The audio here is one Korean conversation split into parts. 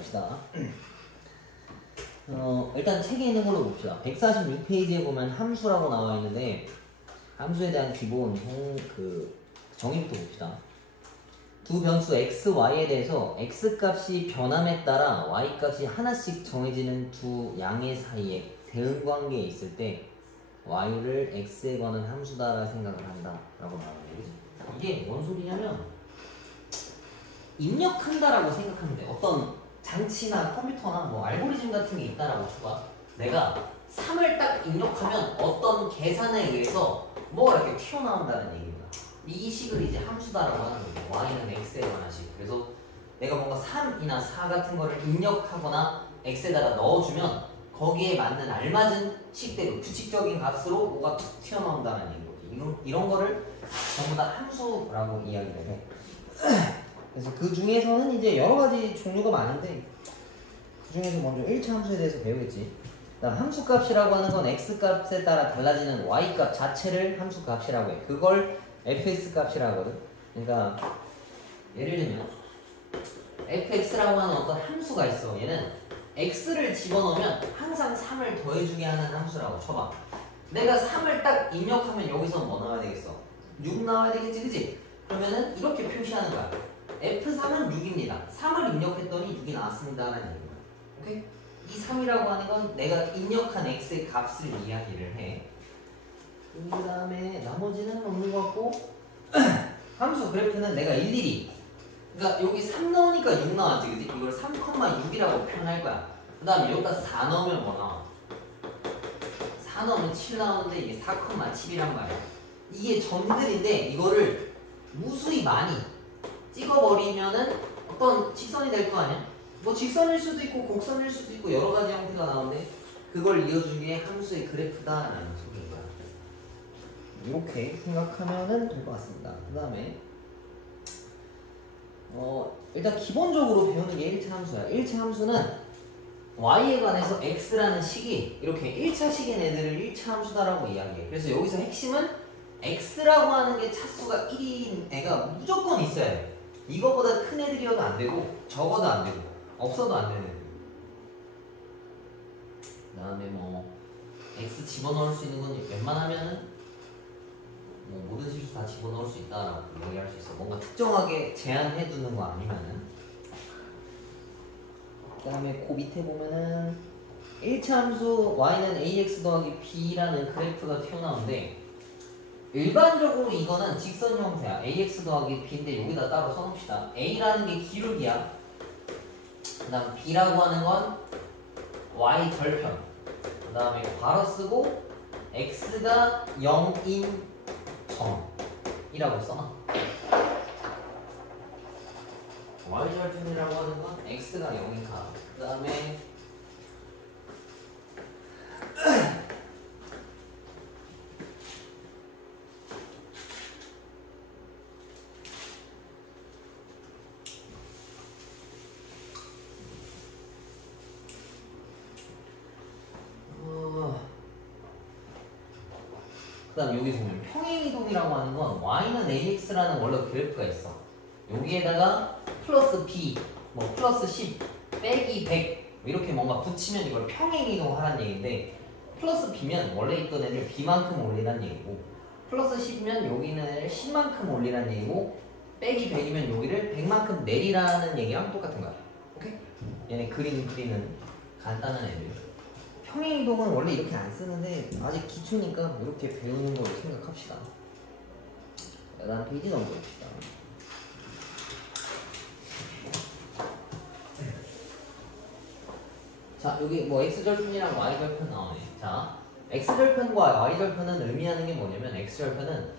봅시다. 일단 책에 있는 걸로 봅시다. 146페이지에 보면 함수라고 나와 있는데 함수에 대한 기본 정의부터 봅시다. 두 변수 x, y에 대해서 x 값이 변함에 따라 y 값이 하나씩 정해지는 두 양의 사이에 대응관계에 있을 때 y를 x에 관한 함수다라 생각을 한다 라고 나와요. 이게 뭔 소리냐면 입력한다라고 생각하면 돼. 어떤 장치나 컴퓨터나 뭐 알고리즘 같은 게 있다라고 쳐봐. 내가 3을 딱 입력하면 어떤 계산에 의해서 뭐가 이렇게 튀어나온다는 얘기입니다. 이 식을 이제 함수다라고 하는 거죠. y는 x에 관한 식. 그래서 내가 뭔가 3이나 4 같은 거를 입력하거나 x에다가 넣어주면 거기에 맞는 알맞은 식대로 규칙적인 값으로 뭐가 툭 튀어나온다는 얘기거든요. 이런 거를 전부 다 함수라고 이야기를 해. 그래서 그 중에서는 이제 여러 가지 종류가 많은데 그 중에서 먼저 1차 함수에 대해서 배우겠지. 그다음 함수 값이라고 하는 건 x 값에 따라 달라지는 y 값 자체를 함수 값이라고 해. 그걸 fx 값이라고 하거든. 그러니까 예를 들면 fx라고 하는 어떤 함수가 있어. 얘는 x를 집어넣으면 항상 3을 더해주게 하는 함수라고 쳐봐. 내가 3을 딱 입력하면 여기서 뭐 나와야 되겠어? 6 나와야 되겠지, 그치? 그러면은 이렇게 표시하는 거야. F3은 6입니다. 3을 입력했더니 6이 나왔습니다 라는 얘기입니다. 오케이? 이 3이라고 하는 건 내가 입력한 x의 값을 이야기를 해. 그 다음에 나머지는 없는 것 같고 함수 그래프는 내가 일일이 그러니까 여기 3 넣으니까 6 나왔지, 그치? 이걸 3,6이라고 표현할 거야. 그 다음에 여기다 4 넣으면 뭐 나와? 4 넣으면 7 나오는데 이게 4,7이란 말이야. 이게 점들인데 이거를 무수히 많이 찍어버리면은 어떤 직선이 될 거 아니야? 뭐 직선일 수도 있고 곡선일 수도 있고 여러 가지 형태가 나오는데 그걸 이어주기 위해 함수의 그래프다라는 소리인 거야. 이렇게 생각하면은 될 것 같습니다. 그 다음에 일단 기본적으로 배우는 게 1차 함수야. 1차 함수는 y에 관해서 x라는 식이 이렇게 1차 식인 애들을 1차 함수다라고 이야기해. 그래서 여기서 핵심은 x라고 하는 게 차수가 1인 애가 무조건 있어야 돼. 이거보다 큰 애들이어도 안 되고 적어도 안 되고 없어도 안 되는 애들. 그 다음에 뭐 x 집어넣을 수 있는 건 웬만하면은 뭐 모든 실수 다 집어넣을 수 있다라고 이야기할 수 있어. 뭔가 특정하게 제한해 두는 거 아니면은. 그 다음에 그 밑에 보면은 1차 함수 y는 ax 더하기 b라는 그래프가 튀어나오는데 일반적으로 이거는 직선 형태야. ax 더하기 b인데 여기다 따로 써놓읍시다. a라는 게 기울기야. 그 다음 b라고 하는 건 y 절편. 그 다음에 괄호 쓰고 x가 0인 점이라고 써놔. y 절편이라고 하는 건 x가 0인 값. 그 다음에 그 다음 여기 보면 평행이동이라고 하는 건 y는 ax라는 원래 그래프가 있어. 여기에다가 플러스 b, 뭐 플러스 10, 빼기 100 이렇게 뭔가 붙이면 이걸 평행이동 하라는 얘기인데 플러스 b면 원래 있던 애를 b만큼 올리라는 얘기고 플러스 10이면 여기 있는 애를 10만큼 올리라는 얘기고 빼기 100이면 여기를 100만큼 내리라는 얘기랑 똑같은 거야. 오케이? 얘네 그리는 간단한 애들. 평행이동은 원래 이렇게 안 쓰는데 아직 기초니까 이렇게 배우는 걸로 생각합시다. 그 다음 페이지 넘겨봅시다. 자, 여기 뭐 x절편이랑 y절편 나오네. 자, x절편과 y절편은 의미하는 게 뭐냐면 x절편은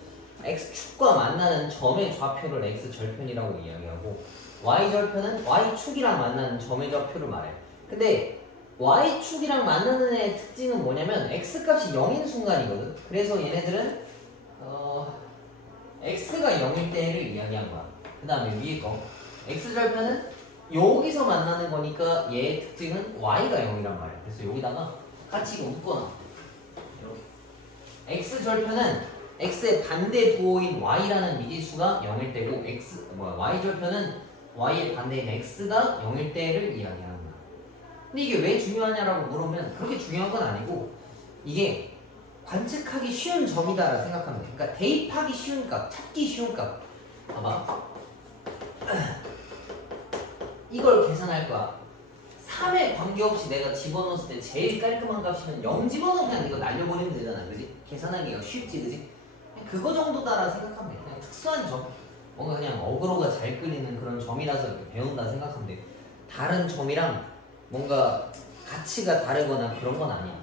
x축과 만나는 점의 좌표를 x절편이라고 이야기하고 y절편은 y축이랑 만나는 점의 좌표를 말해. 근데 y축이랑 만나는 애의 특징은 뭐냐면 x값이 0인 순간이거든. 그래서 얘네들은 x가 0일 때를 이야기한 거야. 그 다음에 위에 거 x절편은 여기서 만나는 거니까 얘의 특징은 y가 0이란 말이야. 그래서 여기다가 같이 이거 묶어놔. x절편은 x의 반대 부호인 y라는 미지수가 0일 때고 y절편은 y의 반대인 x가 0일 때를 이야기한다. 근데 이게 왜 중요하냐라고 물으면 그렇게 중요한 건 아니고 이게 관측하기 쉬운 점이다라고 생각하면 돼. 그러니까 대입하기 쉬운 값, 찾기 쉬운 값. 봐봐. 이걸 계산할 거야. 3에 관계없이 내가 집어넣었을 때 제일 깔끔한 값이면 0 집어넣으면 그냥 이거 날려버리면 되잖아. 그지? 계산하기가 쉽지, 그지? 그거 정도다라 생각하면 돼. 그냥 특수한 점. 뭔가 그냥 어그로가 잘 끌리는 그런 점이라서 이렇게 배운다 생각하면 돼. 다른 점이랑 뭔가 가치가 다르거나 그런 건 아니야.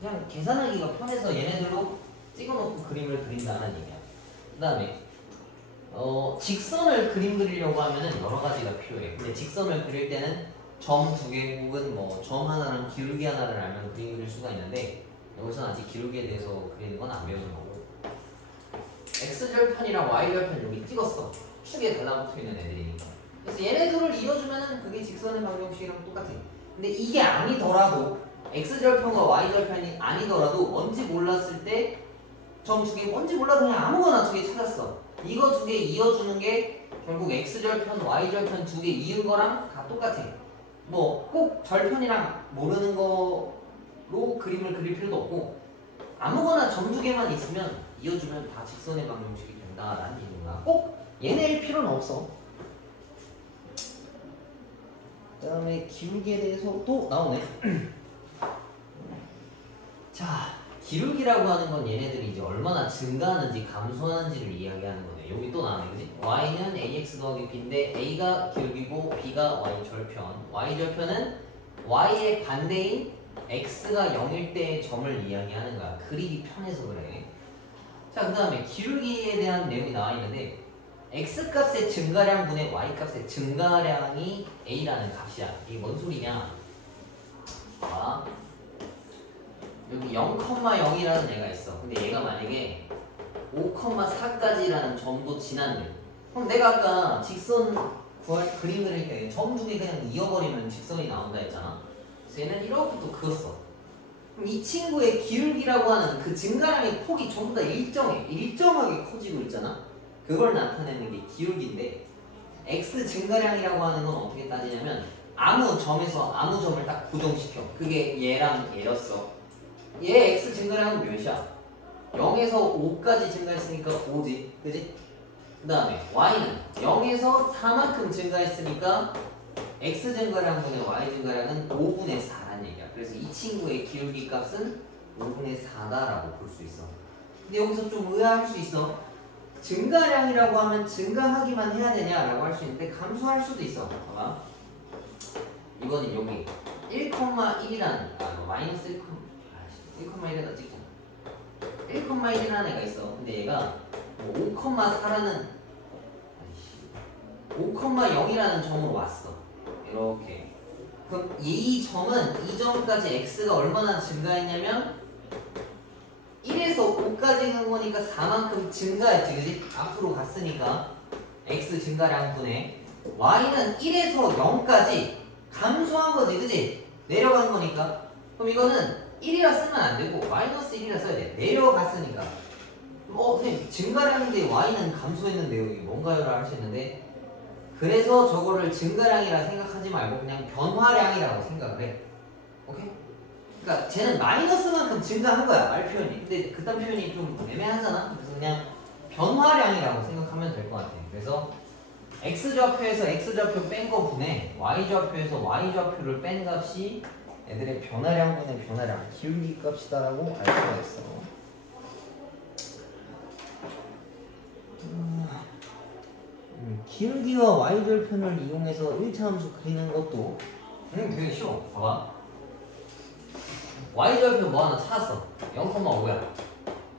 그냥 계산하기가 편해서 얘네들로 찍어놓고 그림을 그린다는 얘기야. 그 다음에 직선을 그림 그리려고 하면은 여러 가지가 필요해. 근데 직선을 그릴 때는 점 두 개 혹은 뭐 점 하나랑 기울기 하나를 알면 그림 그릴 수가 있는데 여기서는 아직 기울기에 대해서 그리는 건 안 배우는 거고. x절편이랑 y절편 여기 찍었어. 축에 달라붙어 있는 애들이니까. 그래서 얘네들을 이어주면은 그게 직선의 방정식이랑 똑같아. 근데 이게 아니더라도 x절편과 y절편이 아니더라도 뭔지 몰랐을 때 점 두 개 뭔지 몰라도 그냥 아무거나 두 개 찾았어. 이거 두 개 이어주는 게 결국 x절편, y절편 두 개 이은 거랑 다 똑같아. 뭐 꼭 절편이랑 모르는 거로 그림을 그릴 필요도 없고 아무거나 점 두 개만 있으면 이어주면 다 직선의 방정식이 된다라는 얘기구나. 꼭 얘네일 필요는 없어. 그 다음에 기울기에 대해서도 나오네. 자, 기울기라고 하는 건 얘네들이 이제 얼마나 증가하는지 감소하는지를 이야기하는 거네. 여기 또 나오네, 그지? y는 ax 더하기 b인데 a가 기울기고 b가 y절편. y절편은 y의 반대인 x가 0일 때의 점을 이야기하는 거야. 그리기 편해서 그래. 자, 그 다음에 기울기에 대한 내용이 나와 있는데 x값의 증가량분의 y값의 증가량이 a라는 값이야. 이게 뭔 소리냐? 봐. 여기 0,0이라는 애가 있어. 근데 얘가 만약에 5,4까지라는 점도 지난대. 그럼 내가 아까 직선 그림 그릴 때 점 두 개 그냥 이어버리면 직선이 나온다 했잖아. 그래서 얘는 이렇게 또 그었어. 그럼 이 친구의 기울기라고 하는 그 증가량의 폭이 전부 다 일정해. 일정하게 커지고 있잖아. 그걸 나타내는 게 기울기인데 x 증가량이라고 하는 건 어떻게 따지냐면 아무 점에서 아무 점을 딱 고정시켜. 그게 얘랑 얘였어. 얘 x 증가량은 몇이야? 0에서 5까지 증가했으니까 5지. 그지? 그 다음에 y는 0에서 4만큼 증가했으니까 x 증가량분의 y 증가량은 5분의 4란 얘기야. 그래서 이 친구의 기울기 값은 5분의 4다라고 볼 수 있어. 근데 여기서 좀 의아할 수 있어. 증가량이라고 하면 증가하기만 해야 되냐라고 할 수 있는데 감소할 수도 있어. 봐봐. 이거는 여기 1,1이라는 마이너스 1,1에다 찍자. 1,1이라는 애가 있어. 근데 얘가 5,4라는 5,0이라는 점으로 왔어. 이렇게. 그럼 이 점은 이 점까지 x가 얼마나 증가했냐면 1에서 5까지 간 거니까 4만큼 증가했지, 그지? 앞으로 갔으니까 x 증가량분의 y는 1에서 0까지 감소한 거지, 그지? 내려간 거니까. 그럼 이거는 1이라 쓰면 안 되고 마이너스 1이라 써야 돼. 내려갔으니까. 선생님 증가량인데 y는 감소했는데요. 이게 뭔가요? 라 할 수 있는데 그래서 저거를 증가량이라 생각하지 말고 그냥 변화량이라고 생각을 해. 오케이? 그러니까 쟤는 마이너스만큼 증가한 거야, 말 표현이. 근데 그딴 표현이 좀 애매하잖아. 그래서 그냥 변화량이라고 생각하면 될 것 같아. 그래서 x좌표에서 x좌표 뺀 거 분해 y좌표에서 y좌표를 뺀 값이 애들의 변화량분의 변화량, 기울기 값이다라고 알 수가 있어. 기울기와 y절편을 이용해서 1차 함수 그리는 것도 되게 쉬워. 봐봐. y절편 뭐 하나 찾았어. 0,5야.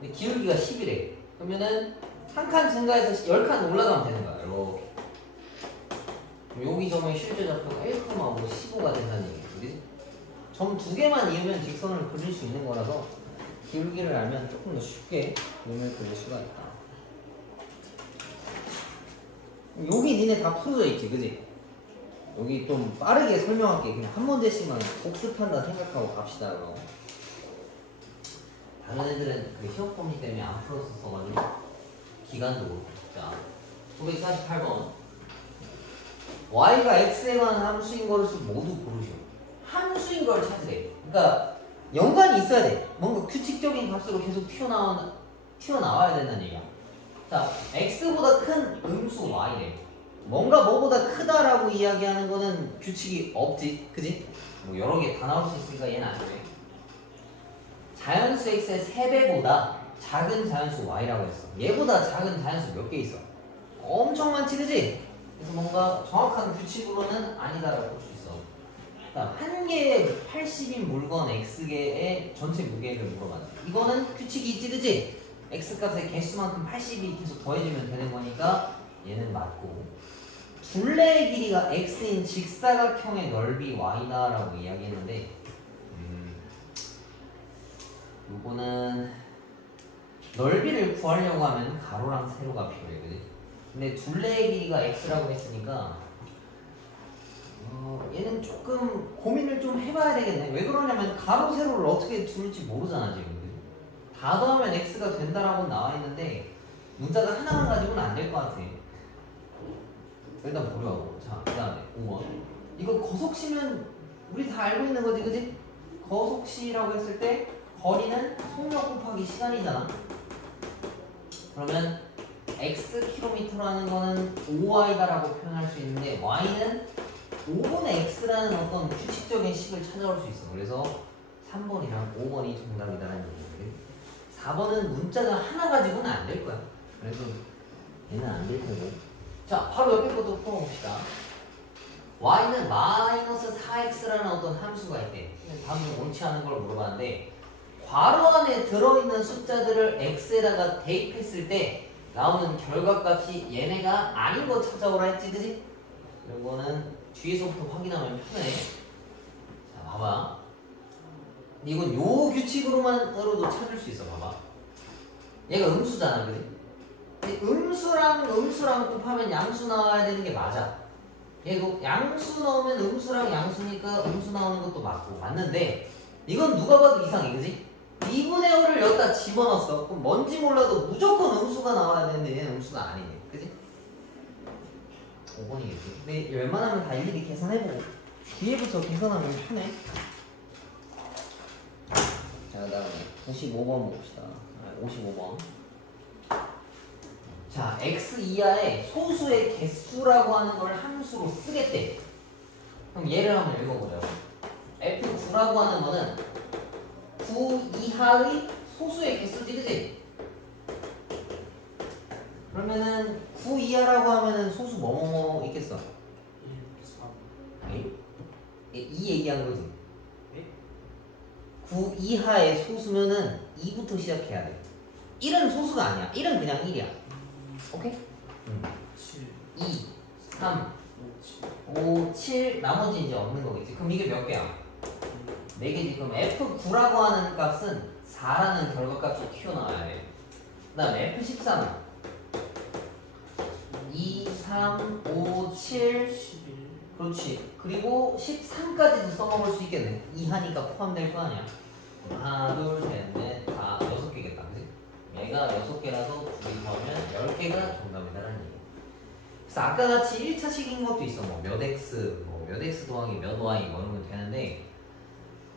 근데 기울기가 10이래. 그러면은 한 칸 증가해서 10칸 올라가면 되는 거야. 이렇게. 여기 점의 실제 좌표가 1,5, 15가 된다는 얘기지. 점 두 개만 이으면 직선을 그릴 수 있는 거라서 기울기를 알면 조금 더 쉽게 그림을 그릴 수가 있다. 여기 니네 다 풀어져 있지, 그지? 여기 좀 빠르게 설명할게. 그냥 한 문제씩만 복습한다 생각하고 갑시다. 그럼. 다른 애들은 그 시험 범위 때문에 안 풀었었어가지고 기간도 모르고. 자, 948번 y가 x에 관한 함수인 것을 모두 고르시오. 함수인 걸 찾으래. 그러니까 연관이 있어야 돼. 뭔가 규칙적인 값으로 계속 튀어나와야 된다는 얘기야. 자, x보다 큰 음수 y래. 뭔가 뭐보다 크다라고 이야기하는 거는 규칙이 없지, 그지? 뭐 여러 개 다 나올 수 있으니까 얘는 안 돼. 자연수 x의 3배보다 작은 자연수 y라고 했어. 얘보다 작은 자연수 몇 개 있어? 엄청 많지, 그지? 그래서 뭔가 정확한 규칙으로는 아니다라고 볼 수 있어. 한 개의 80인 물건 x개의 전체 무게를 물어봤는데 이거는 규칙이 있지, 그지? x값의 개수만큼 80이 계속 더해지면 되는 거니까 얘는 맞고, 둘레의 길이가 x인 직사각형의 넓이 y다라고 이야기했는데 요거는 넓이를 구하려고 하면 가로랑 세로가 필요해, 그지? 근데 둘레의 길이가 x라고 했으니까 얘는 조금 고민을 좀 해봐야 되겠네. 왜 그러냐면 가로 세로를 어떻게 둘지 모르잖아 지금, 그지? 다 더하면 x가 된다라고 나와 있는데 문자가 하나만 가지고는 안 될 것 같아. 일단 보려고. 자, 그 다음에 5번. 이거 거속시면 우리 다 알고 있는 거지, 그지? 거속시라고 했을 때 거리는 속력 곱하기 시간이잖아. 그러면 xkm라는 거는 5y다라고 표현할 수 있는데 y는 5분의 x라는 어떤 규칙적인 식을 찾아올 수 있어. 그래서 3번이랑 5번이 정답이다라는 얘기거든. 4번은 문자가 하나 가지고는 안 될 거야. 그래서 얘는 안 될 거고. 자, 바로 옆에 것도 풀어봅시다. y는 마이너스 4x라는 어떤 함수가 있대. 답은 옳지 않은 걸 물어봤는데 괄호 안에 들어있는 숫자들을 x에다가 대입했을 때 나오는 결과값이 얘네가 아닌 거 찾아오라 했지, 그지? 이런 거는 뒤에서부터 확인하면 편해. 자, 봐봐. 이건 요 규칙으로만으로도 찾을 수 있어. 봐봐. 얘가 음수잖아, 그지? 음수랑 곱하면 양수 나와야 되는 게 맞아. 얘도 양수 넣으면 음수랑 양수니까 음수 나오는 것도 맞고 맞는데 이건 누가 봐도 이상해, 그지? 2분의 5를 여기다 집어넣었어. 그럼 뭔지 몰라도 무조건 음수가 나와야 되는데 얘는 음수가 아니네, 그지? 5번이겠지. 근데 웬만하면 다 일일이 계산해보고 뒤에부터 계산하면 편해. 자, 그 다음에 55번 봅시다. 55번. 자, x 이하의 소수의 개수라고 하는 걸 함수로 쓰겠대. 그럼 얘를 한번 읽어보자고. f9라고 하는 거는 9 이하의 소수의 개수지, 그지? 그러면은 9 이하라고 하면은 소수 뭐뭐뭐 있겠어? 1, 2 얘기한 거지. 9 이하의 소수면은 2부터 시작해야 돼. 1은 소수가 아니야. 1은 그냥 1이야. 오케이? 7, 2, 3, 5, 7. 5, 7, 나머지 이제 없는 거겠지. 그럼 이게 몇 개야? 4개지. 그럼 F9라고 하는 값은 4라는 결과값이 튀어나와야 돼. 그 다음에 F13은 2, 3, 5, 7, 11. 그렇지. 그리고 13까지도 써먹을 수 있겠네. 2하니까 포함될 거 아니야. 하나, 둘, 셋, 넷, 다 6개겠다. 그치? 얘가 6개라서 둘이 더하면 10개가 정답이다라는 얘기. 그래서 아까 같이 1차식인 것도 있어. 뭐 몇 x, 뭐 몇 x 더하기 몇 y 뭐 이런 건 되는데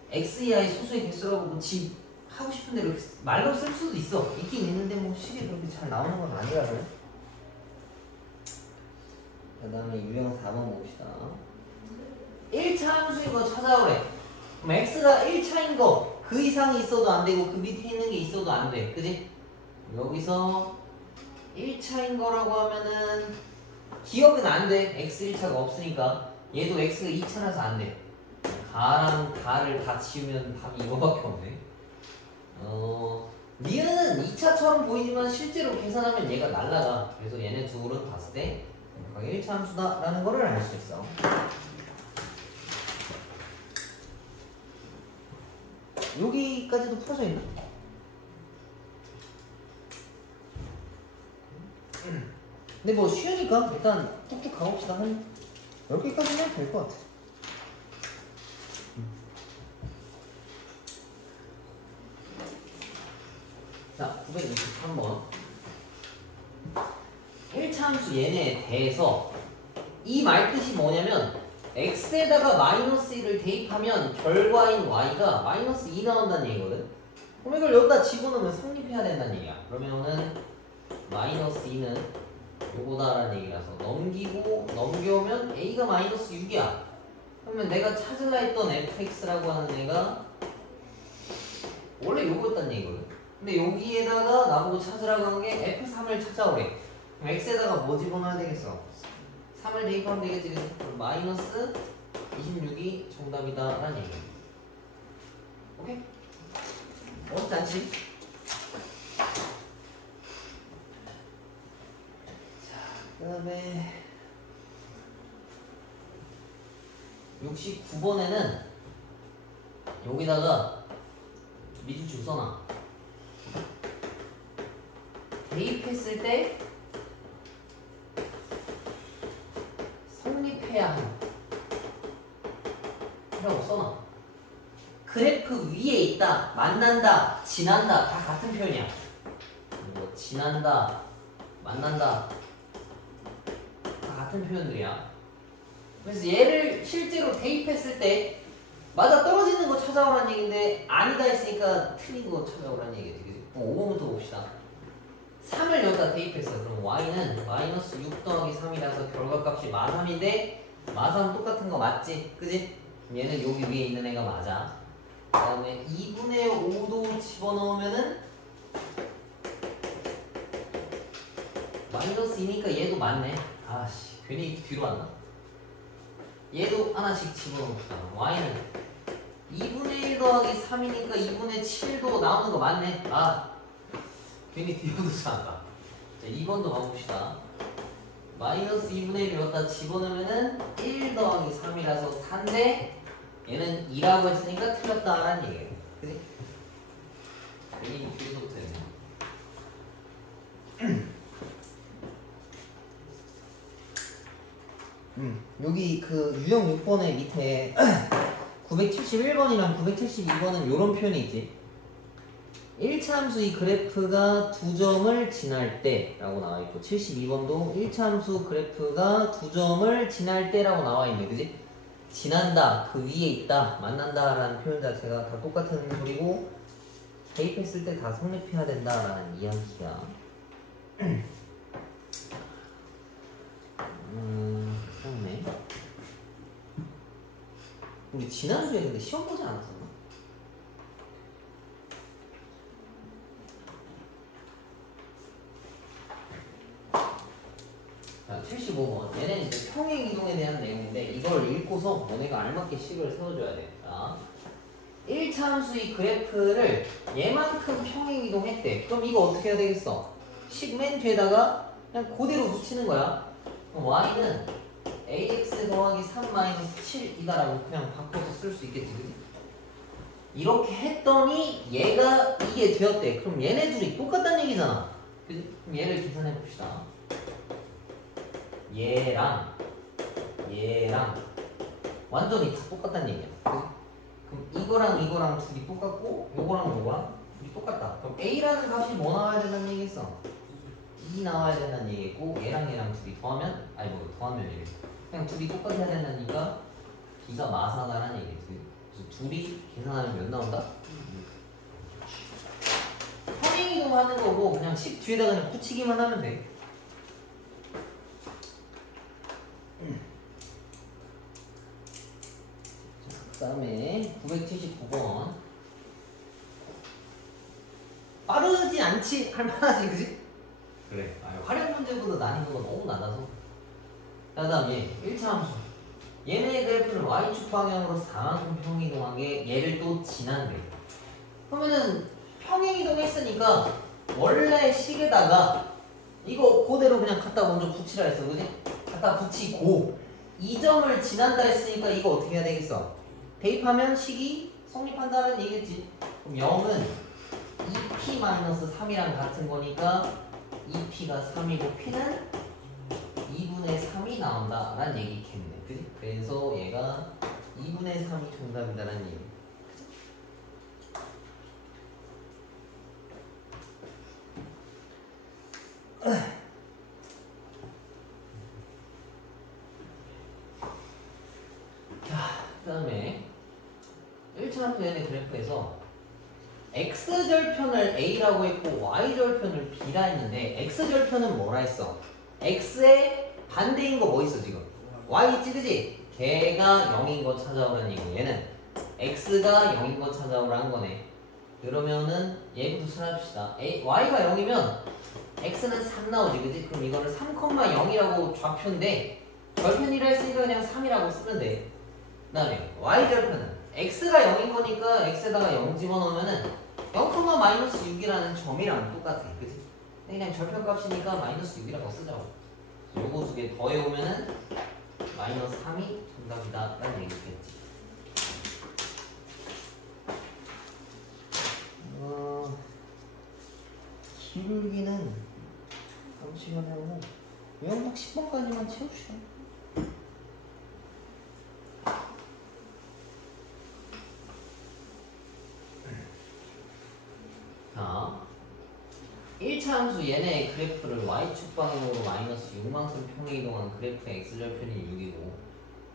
x 이하의 소수의 개수라고 뭐 지 하고 싶은 대로 말로 쓸 수도 있어. 있긴 있는데 뭐 식이 그렇게 잘 나오는 건 아니라서. 그 다음에 유형 4번 봅시다. 1차 함수인 거 찾아오래. 그럼 x가 1차인 거 그 이상이 있어도 안 되고 그 밑에 있는 게 있어도 안 돼. 그지? 여기서 1차인 거라고 하면은 기억은 안 돼. x 1차가 없으니까. 얘도 x가 2차라서 안 돼. 가랑 가를 다 지우면 답이 이거밖에 없네. 니은은 2차처럼 보이지만 실제로 계산하면 얘가 날라가. 그래서 얘네 둘은 봤을 때 1차 함수다라는 거를 알 수 있어. 여기까지도 풀어져 있나? 근데 뭐 쉬우니까 일단 툭툭 가봅시다. 한 10개까지는 될 것 같아. 자, 923번. 1차 함수 얘네에 대해서 이 말뜻이 뭐냐면 x에다가 마이너스 1을 대입하면 결과인 y가 마이너스 2 나온다는 얘기거든. 그럼 이걸 여기다 집어넣으면 성립해야 된다는 얘기야. 그러면은 마이너스 2는 요거다라는 얘기라서 넘겨오면 a가 마이너스 6이야. 그러면 내가 찾으려 했던 fx라고 하는 애가 원래 요거였단 얘기거든. 근데 여기에다가 나보고 찾으라고 한 게 f3을 찾아오래. 그럼 x에다가 뭐 집어넣어야 되겠어? 3을 대입하면 되겠지. 그럼 마이너스 26이 정답이다라는 얘기야. 오케이? 어렵지 않지? 그 다음에 69번에는 여기다가 미주축 써놔. 대입했을 때 성립해야 한 이라고 써놔. 그래프 위에 있다, 만난다, 지난다 다 같은 표현이야. 뭐 지난다, 만난다 다 같은 표현들이야. 그래서 얘를 실제로 대입했을 때 맞아 떨어지는 거 찾아오라는 얘기인데 아니다 했으니까 틀린 거 찾아오라는 얘기지. 그치? 5번부터 봅시다. 3을 여기다 대입했어. 그럼 y는 마이너스 6 더하기 3이라서 결과값이 마3인데 마3 똑같은 거 맞지? 그지? 얘는 여기 위에 있는 애가 맞아. 그 다음에 2분의 5도 집어넣으면은 마이너스 2니까 얘도 맞네. 아씨 괜히 뒤로 왔나? 얘도 하나씩 집어넣읍시다. y는 2분의 1 더하기 3이니까 2분의 7도 나오는 거 맞네. 아 괜히 뒤로 놓쳐놨다. 자 2번도 가봅시다. 마이너스 2분의 1을 여기다 집어넣으면은 1 더하기 3이라서 4인데 얘는 2라고 했으니까 틀렸다라는 얘기예요. 그지? 괜히 뒤로부터 했네. 여기 그 유형 6번의 밑에 971번이랑 972번은 이런 표현이 있지. 1차 함수 이 그래프가 2점을 지날 때 라고 나와있고 72번도 1차 함수 그래프가 2점을 지날 때 라고 나와있네. 그지? 지난다, 그 위에 있다, 만난다 라는 표현 자체가 다 똑같은 소리고 대입했을 때 다 성립해야 된다 라는 이야기야. 그렇네. 우리 지난주에 근데 시험 보지 않았었나? 자, 75번. 얘는 이제 평행이동에 대한 내용인데 이걸 읽고서 너네가 알맞게 식을 세워줘야 돼. 자, 1차 함수의 그래프를 얘만큼 평행이동했대. 그럼 이거 어떻게 해야 되겠어? 식 맨 뒤에다가 그냥 그대로 붙이는 거야. 그럼 y는 ax 더하기 3 마이너스 7이다라고 그냥 바꿔서 쓸 수 있겠지. 그치? 이렇게 했더니 얘가 이게 되었대. 그럼 얘네 둘이 똑같다는 얘기잖아. 그치? 그럼 얘를 계산해 봅시다. 얘랑 완전히 다 똑같다는 얘기야. 그치? 그럼 이거랑 둘이 똑같고 요거랑 둘이 똑같다. 그럼 a라는 값이 뭐 나와야 된다는 얘기겠어? 2 나와야 된다는 얘기고 얘랑 둘이 더하면 더하면 얘 그냥 둘이 똑같아야 된다니까 b가 마사다라는 얘기지. 그래서 둘이 계산하면 몇 나온다? 평행이동 하는 거고 그냥 식 뒤에다가 그냥 붙이기만 하면 돼. 그 다음에 979번 빠르지 않지? 할만하지 그지? 그래. 활용 문제보다 난이도가 너무 낮아서. 그 다음에 1차 함수 얘네 그래프를 y축 방향으로 4만큼 평행이동한 게 얘를 또 지난대. 그러면은 평행이동했으니까 원래 식에다가 이거 그대로 그냥 갖다 먼저 붙이라 했어. 그지? 갖다 붙이고 2점을 지난다 했으니까 이거 어떻게 해야 되겠어? 대입하면 식이 성립한다는 얘기겠지. 그럼 0은 2p-3이랑 같은 거니까 2p가 3이고 p는 2분의 3이 나온다라는 얘기겠네. 그치? 그래서 얘가 2분의 3이 정답이다라는 얘기. 일차함수 얘네 그래프에서 x절편을 a라고 했고 y절편을 b라 했는데 x절편은 뭐라 했어? x의 반대인 거 뭐 있어 지금? y 있지 그지? 걔가 0인 거 찾아오라는 얘기고 얘는 x가 0인 거 찾아오라는 거네. 그러면은 얘부터 찾아봅시다. y가 0이면 x는 3 나오지 그지? 그럼 이거를 3,0이라고 좌표인데 절편이라 했으니까 그냥 3이라고 쓰면 돼. 그 다음에 y절편은 x가 0인 거니까 x에다가 0 집어넣으면은 0,-6이라는 점이랑 똑같아 그치? 그냥 절편값이니까 -6이라고 쓰자고. 요거 두 개 더해오면은 -3이 정답이다 라는 얘기겠지. 기울기는 다음 시간에 하고 외형막 10번까지만 채웁시다. 자, 1차 함수 얘네의 그래프를 y축 방향으로 -6만큼 평에 이동한 그래프의 x절편이 6이고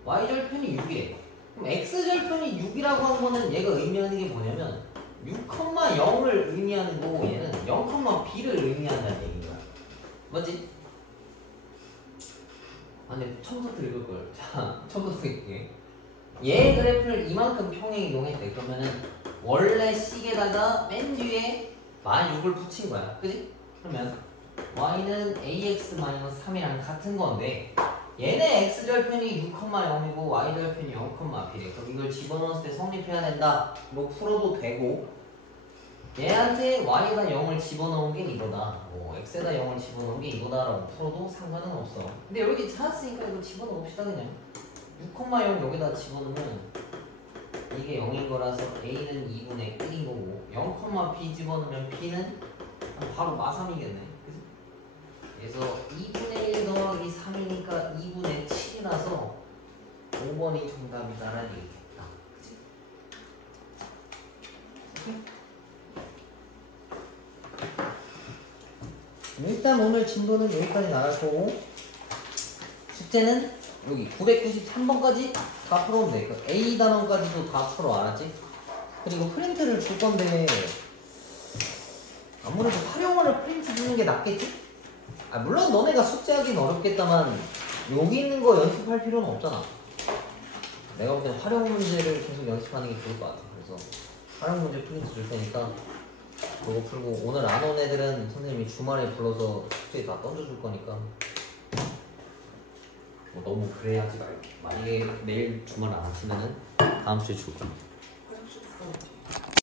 y절편이 6이래. 그럼 x절편이 6이라고 한 거는 얘가 의미하는 게 뭐냐면 6,0을 의미하는 거고 얘는 0,b를 의미한다는 얘기야. 맞지? 아 근데 처음부터 읽을걸. 자, 처음부터 읽게. 얘 그래프를 이만큼 평행 이동했대. 그러면은 원래 식에다가 맨 뒤에 -6을 붙인 거야. 그지? 그러면 y는 ax-3이랑 같은 건데 얘네 x절편이 6,0이고 y절편이 0,b래. 그럼 이걸 집어넣었을 때 성립해야 된다. 뭐 풀어도 되고 얘한테 y에다 0을 집어넣은 게 이거다. 뭐 x에다 0을 집어넣은 게 이거다라고 풀어도 상관은 없어. 근데 여기 찾았으니까 이거 집어넣읍시다 그냥. 6,0 여기다 집어넣으면 이게 0인 거라서 a는 2분의 1인 거고 0,b 집어넣으면 b는 바로 마3이겠네. 그래서 2분의 1 더하기 3이니까 2분의 7이라서 5번이 정답이다라는 얘기겠다. 그치? 일단 오늘 진도는 여기까지 나갈 거고 숙제는 여기 993번까지 다 풀어오면 돼. 그 A 단원까지도 다 풀어. 알았지? 그리고 프린트를 줄 건데 아무래도 활용어를 프린트 주는 게 낫겠지? 아 물론 너네가 숙제하기는 어렵겠다만 여기 있는 거 연습할 필요는 없잖아. 내가 볼 땐 활용 문제를 계속 연습하는 게 좋을 것 같아. 그래서 활용 문제 프린트 줄 테니까 그거 풀고 오늘 안 온 애들은 선생님이 주말에 불러서 숙제 다 던져줄 거니까 뭐 너무 그래야지 말고 만약에 내일 주말 안 하시면은 다음 주에 줄 거야.